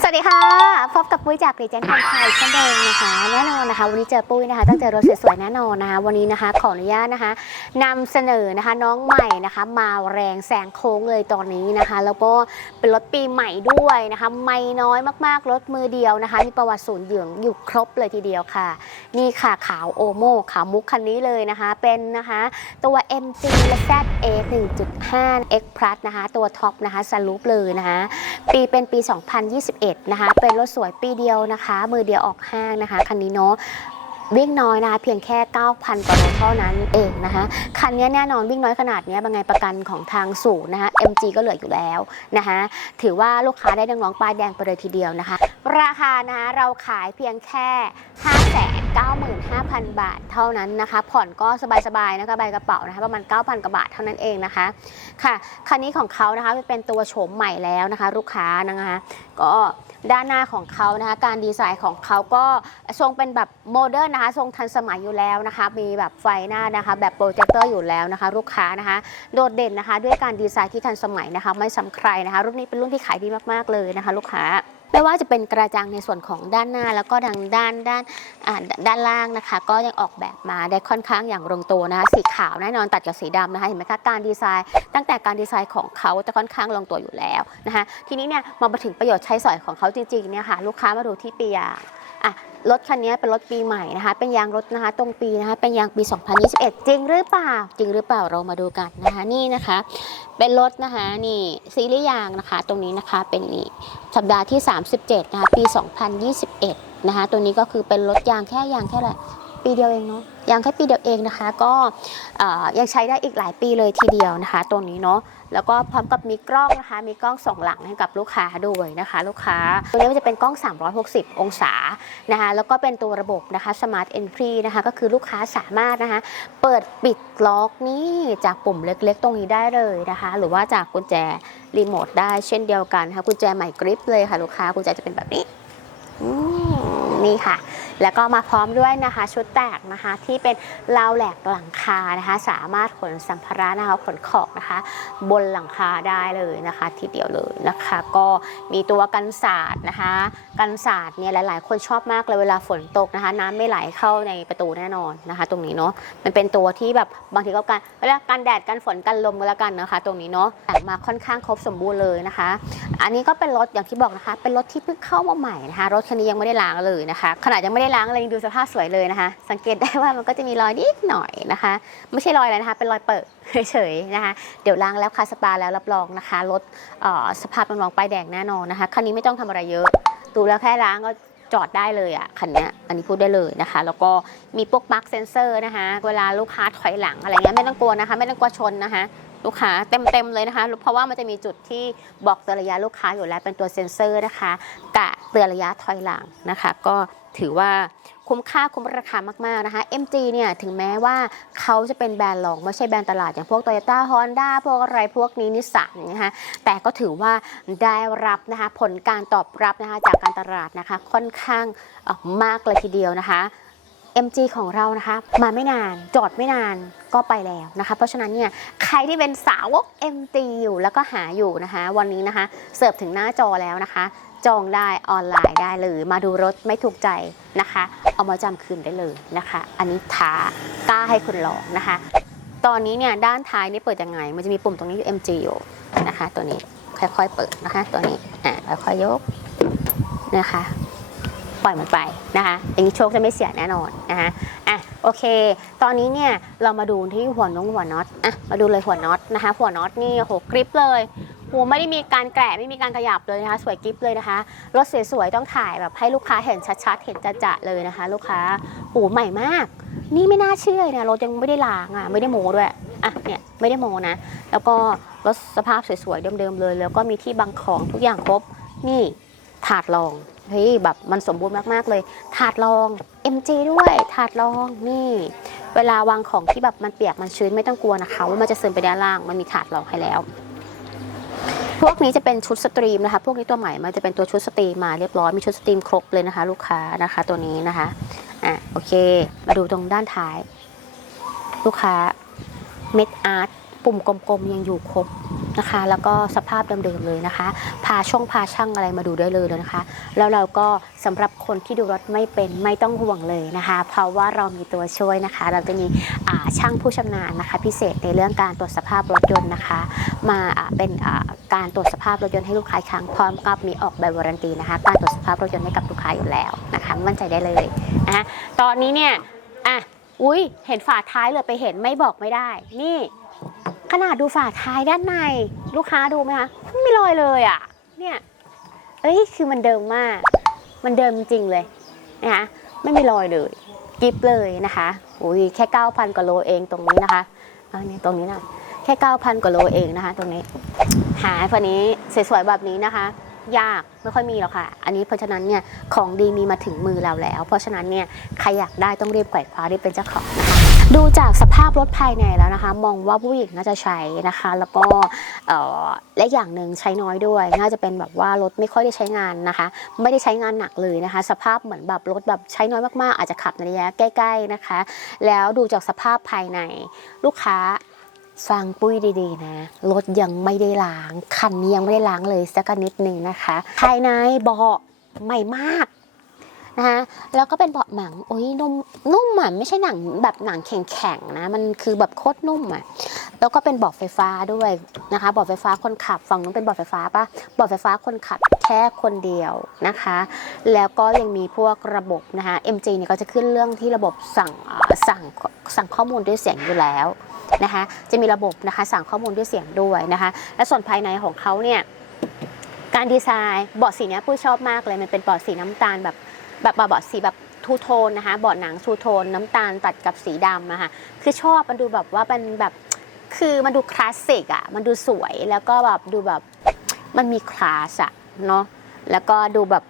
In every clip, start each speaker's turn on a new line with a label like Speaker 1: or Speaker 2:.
Speaker 1: สวัสดีค่ะ พบกับปุ้ยจากรีเจนต์คนไทยเช่นเดิมนะคะแน่นอนนะคะ วันนี้เจอปุ้ยนะคะต้องเจอรถสวยๆแน่นอนนะคะ วันนี้นะคะขออนุญาตนะคะนำเสนอนะคะน้องใหม่นะคะ มาแรงแซงโค้งเลยตอนนี้นะคะ แล้วก็เป็นรถปีใหม่ด้วยนะคะ ไม่น้อยมากๆรถมือเดียวนะคะ มีประวัติศูนย์เหยืองอยู่ครบเลยทีเดียวค่ะ นี่ค่ะขาวโอโมขาวมุกคันนี้เลยนะคะ เป็นนะคะตัว MG และ ZA 1.5 X Plus นะคะ ตัวท็อปนะคะสลูปเลยนะคะ ปีเป็นปี 2 0 2021 นะคะ เป็นรถสวยปีเดียวนะคะ มือเดียวออกห้างนะคะ คันนี้เนาะวิ่งน้อยนะคะเพียงแค่ 9,000กว่าโลเท่านั้นเองนะคะคันนี้แน่นอนวิ่งน้อยขนาดนี้บางไงประกันของทางศูนย์นะคะ MG ก็เหลืออยู่แล้วนะคะถือว่าลูกค้าได้แดงน้องป้ายแดงไปเลยทีเดียวนะคะ ราคานะคะเราขายเพียงแค่ 95,000 บาทเท่านั้นนะคะ ผ่อนก็สบายๆนะคะใบกระเป๋านะคะประมาณ 9,000กว่าบาทเท่านั้นเองนะคะค่ะคันนี้ของเขานะคะเป็นตัวโฉมใหม่แล้วนะคะ ลูกค้านะคะ ก็ด้านหน้าของเขานะคะการดีไซน์ของเขาก็ทรงเป็นแบบโมเดิร์นนะคะทรงทันสมัยอยู่แล้วนะคะ มีแบบไฟหน้านะคะ แบบโปรเจคเตอร์อยู่แล้วนะคะ ลูกค้านะคะ โดดเด่นนะคะ ด้วยการดีไซน์ที่ทันสมัยนะคะ ไม่ซ้ำใครนะคะ รุ่นนี้เป็นรุ่นที่ขายดีมากๆเลยนะคะ ลูกค้า ไม่ว่าจะเป็นกระจังในส่วนของด้านหน้า แล้วก็ทางด้านด้านด้านล่างนะคะ ก็ยังออกแบบมาได้ค่อนข้างอย่างลงตัวนะคะสีขาวแน่นอนตัดกับสีดำนะคะเห็นไหมคะการดีไซน์ ตั้งแต่การดีไซน์ของเขาจะค่อนข้างลงตัวอยู่แล้วนะคะทีนี้เนี่ยมาถึงประโยชน์ใช้สอยของเขาจริงๆเนี่ยค่ะลูกค้ามาดูที่ปียาง อะรถคันนี้เป็นรถปีใหม่นะคะ เป็นยางรถนะคะ ตรงปีนะคะ เป็นยางปี 2021 จริงหรือเปล่า จริงหรือเปล่าเรามาดูกันนะคะ นี่นะคะ เป็นรถนะคะนี่ซีรีส์ยางนะคะ ตรงนี้นะคะเป็นนี่สัปดาห์ที่ 37 นะคะ ปี 2021 นะคะ ตัวนี้ก็คือเป็นรถยางแค่ยางแค่อะไรปีเดียวเองเนาะ ยางแค่ปีเดียวเองนะคะ ก็ยังใช้ได้อีกหลายปีเลยทีเดียวนะคะ ตัวนี้เนาะแล้วก็พร้อมกับมีกล้องนะคะ มีกล้องสองหลังให้กับลูกค้าด้วยนะคะ ลูกค้า ตัวนี้มันจะเป็นกล้อง 360 องศานะคะ แล้วก็เป็นตัวระบบนะคะ Smart Entry นะคะ ก็คือลูกค้าสามารถนะคะ เปิดปิดล็อกนี่จากปุ่มเล็กๆ ตรงนี้ได้เลยนะคะ หรือว่าจากกุญแจรีโมทได้เช่นเดียวกันค่ะ กุญแจใหม่กริปเลยค่ะลูกค้า กุญแจจะเป็นแบบนี้อื นี่ค่ะ แล้วก็มาพร้อมด้วยนะคะ ชุดแตกนะคะที่เป็นราวแหลกหลังคานะคะ สามารถขนสัมภาระนะคะขนของนะคะ บนหลังคาได้เลยนะคะ ทีเดียวเลยนะคะ ก็มีตัวกันศาสตร์นะคะ กันศาสตร์เนี่ยหลาย ๆ คนชอบมากเลยเวลาฝนตกนะคะ น้ำไม่ไหลเข้าในประตูแน่นอนนะคะ ตรงนี้เนาะมันเป็นตัวที่แบบบางทีก็กันเวลากันแดดกันฝนกันลมก็แล้วกันนะคะ ตรงนี้เนาะแต่งมาค่อนข้างครบสมบูรณ์เลยนะคะ อันนี้ก็เป็นรถอย่างที่บอกนะคะ เป็นรถที่เพิ่งเข้ามาใหม่นะคะรถคันนี้ยังไม่ได้ล้างเลยนะคะขนาดยังไม่ได้ล้างเลยดูสภาพสวยเลยนะคะ สังเกตได้ว่ามันก็จะมีรอยนิดหน่อยนะคะ ไม่ใช่รอยอะไรนะคะ เป็นรอยเปิดเฉยๆนะคะ เดี๋ยวล้างแล้วคาสปาแล้วรับรองนะคะรถสภาพน้องป้ายแดงแน่นอนนะคะคันนี้ไม่ต้องทำอะไรเยอะ ดูแล้วแค่ล้างก็จอดได้เลยอะคันนี้อันนี้พูดได้เลยนะคะ แล้วก็มีพวกปลั๊กเซนเซอร์นะคะ เวลาลูกค้าถอยหลังอะไรเงี้ยไม่ต้องกลัวนะคะ ไม่ต้องกลัวชนนะคะ ลูกค้าเต็มๆเลยนะคะ เพราะว่ามันจะมีจุดที่บอกเตือนระยะลูกค้าอยู่แล้วเป็นตัวเซ็นเซอร์นะคะกะเตือนระยะถอยหลังนะคะ ก็ ถือว่าคุ้มค่าคุ้มราคามาก ๆ นะคะ MG เนี่ย ถึงแม้ว่าเขาจะเป็นแบรนด์รอง ไม่ใช่แบรนด์ตลาด อย่างพวก Toyota Honda พวกอะไรพวกนี้นิสสันนะคะแต่ก็ถือว่าได้รับนะคะ ผลการตอบรับนะคะจากการตลาดนะคะ ค่อนข้างออมากเลยทีเดียวนะคะ MG ของเรานะคะ มาไม่นานจอดไม่นานก็ไปแล้วนะคะ เพราะฉะนั้นเนี่ยใครที่เป็นสาวก MG อยู่แล้วก็หาอยู่นะคะ วันนี้นะคะเสิร์ฟถึงหน้าจอแล้วนะคะ จองได้ออนไลน์ได้เลย มาดูรถไม่ถูกใจนะคะ เอามาจำคืนได้เลยนะคะ อันนี้ท้ากล้าให้คุณลองนะคะ ตอนนี้เนี่ยด้านท้ายนี่เปิดยังไง มันจะมีปุ่มตรงนี้อยู่ MG อยู่นะคะ ตัวนี้ค่อยๆเปิดนะคะ ตัวนี้อ่าค่อยๆยกนะคะ ปล่อยมันไปนะคะอย่างนี้โชคจะไม่เสียแน่นอนนะคะอะโอเค ตอนนี้เนี่ยเรามาดูที่หัวน้องหัวน็อตอะมาดูเลยหัวน็อตนะคะ หัวน็อตนี่โหกริปเลยหัวไม่ได้มีการแกะไม่มีการขยับเลยนะคะ สวยกริปเลยนะคะรถสวยๆต้องถ่ายแบบให้ลูกค้าเห็นชัดๆเห็นจะๆเลยนะคะ ลูกค้าโอ้ใหม่มาก นี่ไม่น่าเชื่อเลยนะรถยังไม่ได้ล้างอะไม่ได้โมด้วยอะเนี่ยไม่ได้โมนะ แล้วก็รถสภาพสวยๆเดิมๆเลย แล้วก็มีที่บังของทุกอย่างครบนี่ถาดรอง เฮ้ยแบบมันสมบูรณ์มากๆเลย ถาดรอง MG ด้วย ถาดรองนี่ เวลาวางของที่แบบมันเปียกมันชื้นไม่ต้องกลัวนะคะ ว่ามันจะซึมไปด้านล่างมันมีถาดรองให้แล้ว พวกนี้จะเป็นชุดสตรีมนะคะ พวกนี้ตัวใหม่มันจะเป็นตัวชุดสตรีมมาเรียบร้อยมีชุดสตรีมครบเลยนะคะ ลูกค้านะคะ ตัวนี้นะคะอะโอเค มาดูตรงด้านท้าย ลูกค้าเม็ดอาร์ตปุ่มกลมๆยังอยู่ครบ นะคะ แล้วก็สภาพเดิมๆเลยนะคะ พาช่องพาช่างอะไรมาดูได้เลยนะคะ แล้วเราก็สำหรับคนที่ดูรถไม่เป็นไม่ต้องห่วงเลยนะคะ เพราะว่าเรามีตัวช่วยนะคะ เราจะมีช่างผู้ชำนาญนะคะ พิเศษในเรื่องการตรวจสภาพรถยนต์นะคะ มาเป็นการตรวจสภาพรถยนต์ให้ลูกค้าครั้งพร้อมกับมีออกใบวารันตีนะคะ การตรวจสภาพรถยนต์ให้กับลูกค้าอยู่แล้วนะคะมั่นใจได้เลยนะคะตอนนี้เนี่ยอะอุ้ยเห็นฝาท้ายเลยไปเห็นไม่บอกไม่ได้นี่ ขนาดดูฝาท้ายด้านใน ลูกค้าดูไหมคะไม่มีรอยเลยอะ เนี่ยเอ้ยคือมันเดิมมาก มันเดิมจริงเลยนะคะไม่มีรอยเลยกิฟเลยนะคะอุ้ยแค่9,000กว่าโลเองตรงนี้นะคะอันนี้ตรงนี้นะแค่9,000กว่าโลเองนะคะ ตรงนี้ หาฝันนี้สวยๆแบบนี้นะคะยากไม่ค่อยมีหรอกค่ะ อันนี้เพราะฉะนั้นเนี่ยของดีมีมาถึงมือเราแล้ว เพราะฉะนั้นเนี่ยใครอยากได้ต้องรีบไกวคว้ารีบเป็นเจ้าของนะคะ ดูจากสภาพรถภายในแล้วนะคะ มองว่าผู้หญิงน่าจะใช้นะคะ แล้วก็อ่อและอย่างหนึ่งใช้น้อยด้วย น่าจะเป็นแบบว่ารถไม่ค่อยได้ใช้งานนะคะ ไม่ได้ใช้งานหนักเลยนะคะ สภาพเหมือนแบบรถแบบใช้น้อยมากๆ อาจจะขับในระยะใกล้ ๆนะคะ แล้วดูจากสภาพภายในลูกค้าฟังปุ้ยดีๆนะรถยังไม่ได้ล้างคันนี้ยังไม่ได้ล้างเลยสักนิดหนึ่งนะคะ ภายในเบาะใหม่มาก นะคะแล้วก็เป็นเบาะหนังโอ้ยนุ่มนุ่มอะไม่ใช่หนังแบบหนังแข็งๆนะมันคือแบบโคตรนุ่มอะแล้วก็เป็นเบาะไฟฟ้าด้วยนะคะเบาะไฟฟ้าคนขับฝั่งนู้นเป็นเบาะไฟฟ้าปะเบาะไฟฟ้าคนขับแค่คนเดียวนะคะ แล้วก็ยังมีพวกระบบนะคะ MG เนี่ยก็จะขึ้นเรื่องที่ระบบสั่งสั่งสั่งข้อมูลด้วยเสียงอยู่แล้วนะคะจะมีระบบนะคะสั่งข้อมูลด้วยเสียงด้วยนะคะ และส่วนภายในของเขาเนี่ยการดีไซน์เบาะสีเนี้ยปุ้ยชอบมากเลยมันเป็นเบาะสีน้ำตาลแบบ แบบเบาะสีแบบทูโทนนะคะเบาหนังทูโทนน้ำตาลตัดกับสีดำนะคะคือชอบมันดูแบบว่ามันแบบคือมันดูคลาสสิกอะมันดูสวยแล้วก็แบบดูแบบมันมีคลาสอะเนาะแล้วก็ดูแบบ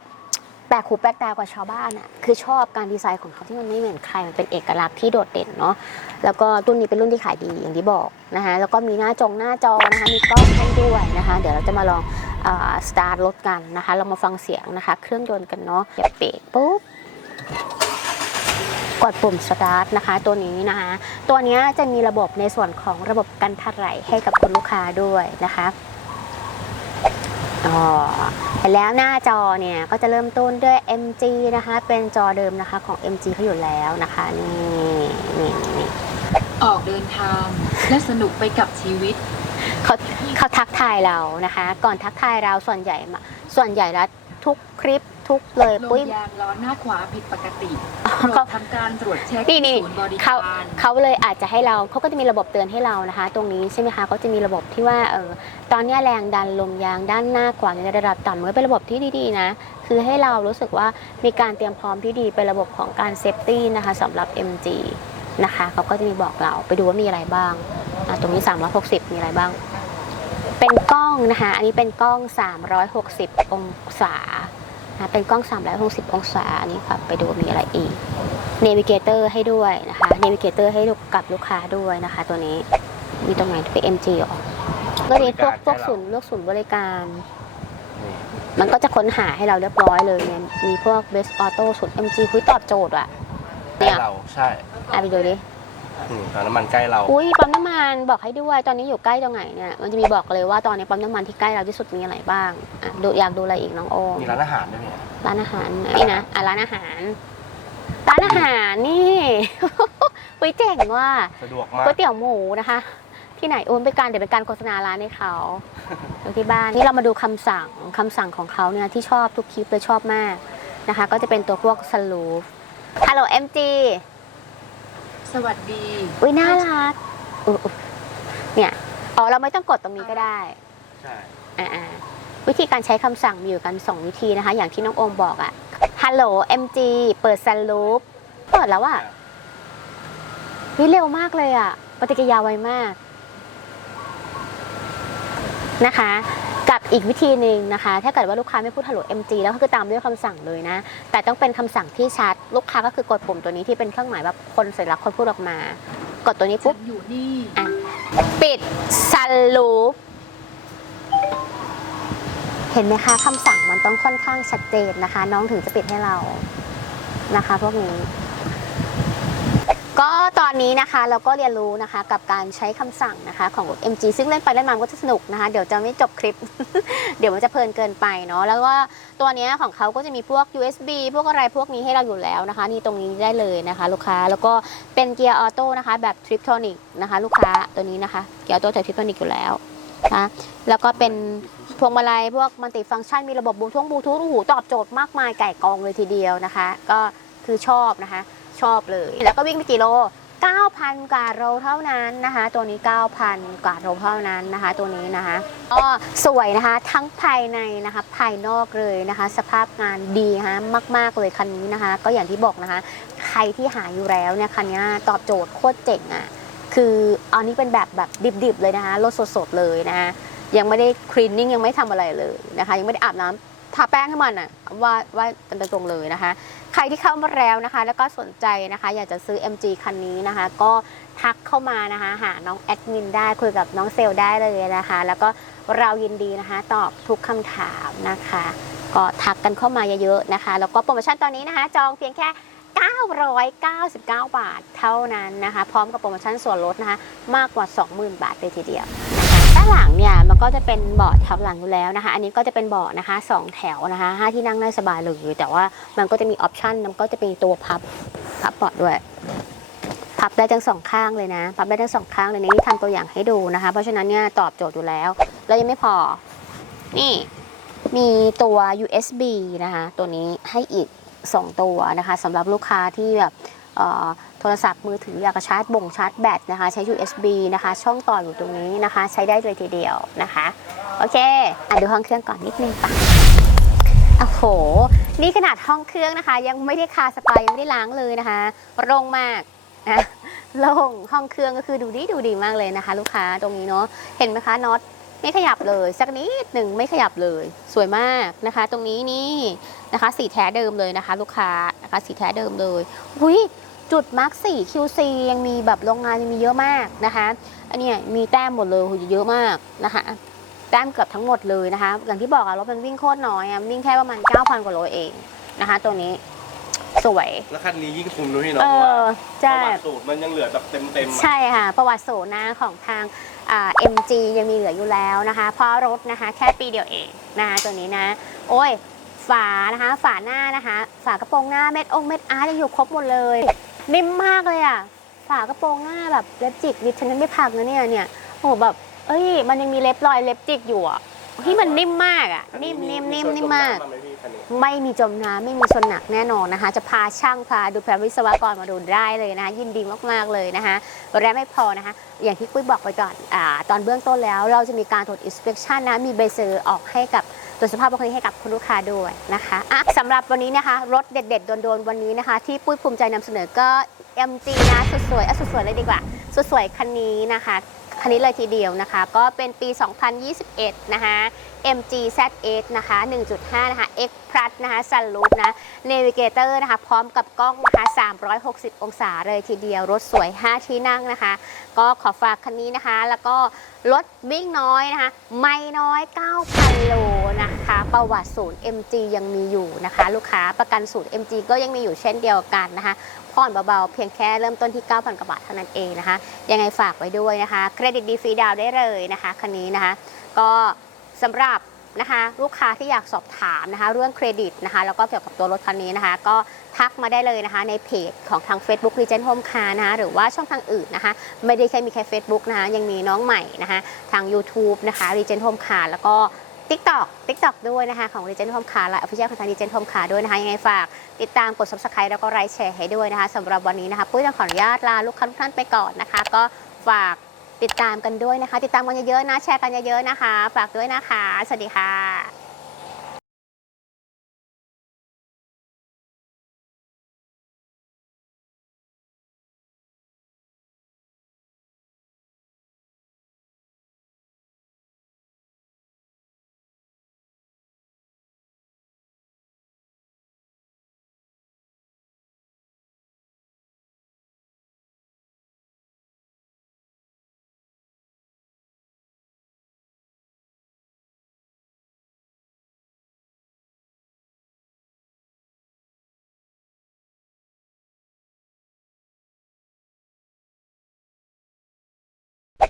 Speaker 1: แปลกหูแปลกตากว่าชาวบ้านอะคือชอบการดีไซน์ของเขาที่มันไม่เหมือนใครมันเป็นเอกลักษณ์ที่โดดเด่นเนาะแล้วก็รุ่นนี้เป็นรุ่นที่ขายดีอย่างที่บอกนะคะแล้วก็มีหน้าจงหน้าจอนะคะมีกล้องให้ด้วยนะคะ เดี๋ยวเราจะมาลอง สตาร์ทรถกันนะคะ เรามาฟังเสียงนะคะ เครื่องยนต์กันเนาะอย่าเบรกปุ๊บกดปุ่มสตาร์ทนะคะตัวนี้นะคะตัวนี้จะมีระบบในส่วนของระบบกันถลายให้กับคุณลูกค้าด้วยนะคะอ๋อแล้วหน้าจอเนี่ยก็จะเริ่มต้นด้วย MG นะคะ เป็นจอเดิมนะคะของ MG เขาอยู่แล้วนะคะนี่นี่นี่
Speaker 2: ออกเดินทางและสนุกไปกับชีวิต
Speaker 1: เขาเขาทักทายเรานะคะ ก่อนทักทายเราส่วนใหญ่มาส่วนใหญ่แล้วทุกคลิปทุกเลย
Speaker 2: ล
Speaker 1: ปุ้ย
Speaker 2: มยางล้อหน้าขวาผิดปกติ
Speaker 1: เขา
Speaker 2: โปรดทำการตรวจเช็ค
Speaker 1: นี่นี่
Speaker 2: ศูนย์บริ
Speaker 1: เขา
Speaker 2: การ
Speaker 1: เขาเลยอาจจะให้เราเขาก็จะมีระบบเตือนให้เรานะคะ ตรงนี้ใช่ไหมคะเขาจะมีระบบที่ว่าเออตอนเนี้ยแรงดันลมยางด้านหน้ากว่าในระดับต่ำมันก็เป็นระบบที่ดีๆนะ คือให้เรารู้สึกว่ามีการเตรียมพร้อมที่ดีเป็นระบบของการเซฟตี้นะคะสำหรับ MG นะคะเขาก็จะมีบอกเราไปดูว่ามีอะไรบ้างอะ ตรงนี้ 360 มีอะไรบ้าง เป็นกล้องนะคะ อันนี้เป็นกล้อง 360 องศานะเป็นกล้อง 360 องศา อันนี้ค่ะ ไปดูว่ามีอะไรอีก เนวิเกเตอร์ให้ด้วยนะคะ เนวิเกเตอร์ให้กับลูกค้าด้วยนะคะ ตัวนี้ มีตรงไหนเป็น MG เหรอก็มีพวกพวกศูนย์เลือกศูนย์บริการ มันก็จะค้นหาให้เราเรียบร้อยเลยเนี่ย มีพวก Best Auto ศูนย์ MG คุยตอบโจทย์อะ
Speaker 3: ใกล้
Speaker 1: เนี่ย
Speaker 3: เราใช่
Speaker 1: อะไปดูดิ
Speaker 3: อืมตอนน้ำมันใกล้เรา
Speaker 1: อุ้ยปั๊มน้ำมันบอกให้ด้วยตอนนี้อยู่ใกล้ตรงไหนเนี่ยมันจะมีบอกเลยว่าตอนนี้ปั๊มน้ำมันที่ใกล้เราที่สุดมีอะไรบ้างอะดูอยากดูอะไรอีกน้องโอม
Speaker 3: มีร้านอาหารด้วยเนี่ย
Speaker 1: ร้านอาหารนี่นะอะร้านอาหาร ร้านอาหารนี่ อุ้ยเจ๋งว่ะ
Speaker 3: สะดวกมาก
Speaker 1: ก๋วยเตี๋ยวหมูนะคะ ที่ไหนโอนเป็นการเดี๋ยวเป็นการโฆษณาร้านให้เขาดูที่บ้านนี่เรามาดูคำสั่งคำสั่งของเขาเนี่ยที่ชอบทุกคลิปเลยชอบมากนะคะ ก็จะเป็นตัวพวกสลูฟฮัลโหลเอ็มจี
Speaker 2: สวัสดี
Speaker 1: อุ้ยน่ารักอุ๊ยอุ๊ยเนี่ย อ๋อ เราไม่ต้องกดตรงนี้ก็ได้
Speaker 3: ใช่
Speaker 1: อ่าๆวิธีการใช้คำสั่งมีอยู่กัน 2 วิธีนะคะ อย่างที่น้องโอมบอกอะฮัลโหล MG เปิดซันลูปเปิดแล้วอะวิเร็วมากเลยอะปฏิกิริยาไวมาก นะคะกับ อีกวิธีหนึ่งนะคะ ถ้าเกิดว่าลูกค้าไม่พูดฮัลโหล MG แล้วก็คือตามด้วยคำสั่งเลยนะ แต่ต้องเป็นคำสั่งที่ชัด ลูกค้าก็คือกดปุ่มตัวนี้ที่เป็นเครื่องหมายแบบคนสัญลักษณ์คนพูดออกมา กดตัวนี้
Speaker 2: ฉั
Speaker 1: ปุ๊บ
Speaker 2: นอยู่นี่
Speaker 1: ปิดซันลูปเห็นไหมคะคำสั่งมันต้องค่อนข้างชัดเจนนะคะ น้องถึงจะปิดให้เรานะคะ พวกนี้ ก็ตอนนี้นะคะเราก็เรียนรู้นะคะกับการใช้คำสั่งนะคะของ MG ซึ่งเล่นไปเล่นมาก็จะสนุกนะคะ เดี๋ยวจะไม่จบคลิป เดี๋ยวมันจะเพลินเกินไปเนาะแล้วก็ตัวนี้ของเขาก็จะมีพวก USB พวกอะไรพวกนี้ให้เราอยู่แล้วนะคะ นี่ตรงนี้ได้เลยนะคะ ลูกค้าแล้วก็เป็นเกียร์ออโต้นะคะแบบทริปโทนิกนะคะลูกค้าตัวนี้นะคะเกียร์ออโต้จากทริปโทนิกอยู่แล้วนะคะแล้วก็เป็นพวงมาลัยพวกมัลติฟังก์ชันมีระบบบลูทูธบลูทูธโอ้โหตอบโจทย์มากมายไก่กองเลยทีเดียวนะคะ ก็คือชอบนะคะ ชอบเลย แล้วก็วิ่งไปกี่โล 9,000 กว่าโลเท่านั้นนะคะ ตัวนี้ 9,000 กว่าโลเท่านั้นนะคะ ตัวนี้นะคะก็สวยนะคะทั้งภายในนะคะภายนอกเลยนะคะ สภาพงานดีนะมาก ๆ เลยคันนี้นะคะ ก็อย่างที่บอกนะคะ ใครที่หาอยู่แล้วเนี่ยคันนี้ตอบโจทย์โคตรเจ๋งอะคืออันนี้เป็นแบบแบบดิบๆเลยนะคะรถสดๆเลยนะคะยังไม่ได้คลีนนิ่งยังไม่ทำอะไรเลยนะคะ ยังไม่ได้อาบน้ำ ทาแป้งให้มันอะว่าว่ากันตรงเลยนะคะ ใครที่เข้ามาแล้วนะคะ แล้วก็สนใจนะคะ อยากจะซื้อ MG คันนี้นะคะ ก็ทักเข้ามานะคะ หาน้องแอดมินได้คุยกับน้องเซลได้เลยนะคะ แล้วก็เรายินดีนะคะ ตอบทุกคำถามนะคะ ก็ทักกันเข้ามาเยอะๆนะคะ แล้วก็โปรโมชั่นตอนนี้นะคะ จองเพียงแค่999 บาทเท่านั้นนะคะ พร้อมกับโปรโมชั่นส่วนลดนะคะ มากกว่า 20,000 บาทเลยทีเดียวานหลังเนี่ยมันก็จะเป็นเบาะทับหลังอยู่แล้วนะคะ อันนี้ก็จะเป็นเบาะนะคะสองแถวนะคะห้าที่นั่งได้สบายเลยแต่ว่ามันก็จะมีออปชันมันก็จะเป็นตัวพับพับเบาะด้วยพับได้ทั้งสองข้างเลยนะ พับได้ทั้งสองข้างเลยนี่ทำตัวอย่างให้ดูนะคะ เพราะฉะนั้นเนี่ยตอบโจทย์อยู่แล้ว แล้วยังไม่พอ นี่มีตัว USB นะคะ ตัวนี้ให้อีก 2 ตัวนะคะสำหรับลูกค้าที่แบบอ่อ โทรศัพท์มือถืออยากจะชาร์จบ่งชาร์จแบตนะคะ ใช้ USB นะคะ ช่องต่ออยู่ตรงนี้นะคะ ใช้ได้เลยทีเดียวนะคะ โอเคอะดูห้องเครื่องก่อนนิดนึงปะโอ้โห นี่ขนาดห้องเครื่องนะคะ ยังไม่ได้คาสปายยังไม่ได้ล้างเลยนะคะโล่งมากนะโล่งห้องเครื่องก็คือดูดีดูดีมากเลยนะคะ ลูกค้าตรงนี้เนาะเห็นไหมคะน็อตไม่ขยับเลย สักนิดหนึ่งไม่ขยับเลย สวยมากนะคะ ตรงนี้นี่นะคะ สีแท้เดิมเลยนะคะ ลูกค้านะคะ สีแท้เดิมเลยอุ้ย จุดมาร์กสี่ QC ยังมีแบบโรงงานยังมีเยอะมากนะคะ อันเนี้ยมีแต้มหมดเลยโหเยอะมากนะคะ แต้มเกือบทั้งหมดเลยนะคะ อย่างที่บอกอะรถมันวิ่งโคตรน้อยอะวิ่งแค่ประมาณ 9,000 กว่าโลเองนะคะ ตัวนี้สวย
Speaker 3: แล้วคันนี้ยิ่งคุ้มด้วยพี่เนาะ
Speaker 1: เอ
Speaker 3: เพราะว่า
Speaker 1: อ
Speaker 3: ป
Speaker 1: ใช่
Speaker 3: ระวัติสูตรมันยังเหลือแบบเต็มๆอะ
Speaker 1: ใช่ค่ะ ประวัติโสนาของทางอ่า MG ยังมีเหลืออยู่แล้วนะคะ เพราะรถนะคะแค่ปีเดียวเองนะคะตัวนี้นะ โอ้ย ฝานะคะ ฝาหน้านะคะ ฝากระโปรงหน้าเม็ดองค์เม็ดอาร์ตยังอยู่ครบหมดเลย นิ่มมากเลยอะ ฝากระโปรงหน้าแบบเล็บจิกดิฉันยังไม่พังนะเนี่ยเนี่ยโอ้โหแบบ เอ้ย มันยังมีเล็บรอยเล็บจิกอยู่อะที่มันนิ่มมากอะ
Speaker 3: อั
Speaker 1: นิ่มนิ่ม
Speaker 3: มี
Speaker 1: นิ่ม
Speaker 3: ส่วน
Speaker 1: นิ่ม
Speaker 3: จ
Speaker 1: มาก
Speaker 3: น้ำไหพี่คันนี้
Speaker 1: ไม่มีจมน้ำไม่มีชนหนักแน่นอนนะคะ จะพาช่างพาดูแพรวิศวกรมาดูได้เลยนะคะ ยินดีมากๆเลยนะคะและไม่พอนะคะ อย่างที่ปุ้ยบอกไปก่อนอาตอนเบื้องต้นแล้ว เราจะมีการตรวจ inspection นะมีใบเซอร์ออกให้กับ ตรวจสภาพรถคันนี้ให้กับคุณลูกค้าด้วยนะคะอะสำหรับวันนี้นะคะ รถเด็ด ๆ โดนๆ วันนี้นะคะ ที่ปุ้ยภูมิใจนำเสนอก็ MG นะสุดสวยอะสุดสวยเลยดีกว่า สุดสวยคันนี้นะคะคันนี้เลยทีเดียวนะคะ ก็เป็นปี 2021 นะคะ MG Z8 นะคะ 1.5 นะคะ X Plus นะคะ Sunroof นะ Navigator นะคะ พร้อมกับกล้องนะคะ 360 องศาเลยทีเดียว รถสวย 5 ที่นั่งนะคะ ก็ขอฝากคันนี้นะคะ แล้วก็รถวิ่งน้อยนะคะ ไม่น้อย 9,000 โลนะคะ ประวัติศูนย์ MG ยังมีอยู่นะคะ ลูกค้าประกันศูนย์ MG ก็ยังมีอยู่เช่นเดียวกันนะคะผ่อนเบาๆ เพียงแค่เริ่มต้นที่ 9,000 กว่าบาทเท่านั้นเองนะคะ ยังไงฝากไว้ด้วยนะคะ เครดิตดีฟรีดาวได้เลยนะคะ คันนี้นะคะ ก็ สำหรับนะคะลูกค้าที่อยากสอบถามนะคะ เรื่องเครดิตนะคะ แล้วก็เกี่ยวกับตัวรถคันนี้นะคะ ก็ทักมาได้เลยนะคะ ในเพจของทาง Facebook Legend Home Car นะคะหรือว่าช่องทางอื่นนะคะ ไม่ได้แค่มีแค่ Facebook นะคะ ยังมีน้องใหม่นะคะ ทาง YouTube นะคะ Legend Home Car แล้วก็ TikTok TikTok ด้วยนะคะ ของ Legend Home Car และ Official ของทาง Legend Home Car ด้วยนะคะ ยังไงฝากติดตามกด Subscribe แล้วก็ไลค์แชร์ให้ด้วยนะคะสำหรับวันนี้นะคะ ปุ้ยต้องขออนุญาตลาลูกค้าทุกท่านไปก่อนนะคะ ก็ฝาก ติดตามกันด้วยนะคะ ติดตามกันเยอะๆนะ แชร์กันเยอะๆนะคะ ฝากด้วยนะคะ สวัสดีค่ะ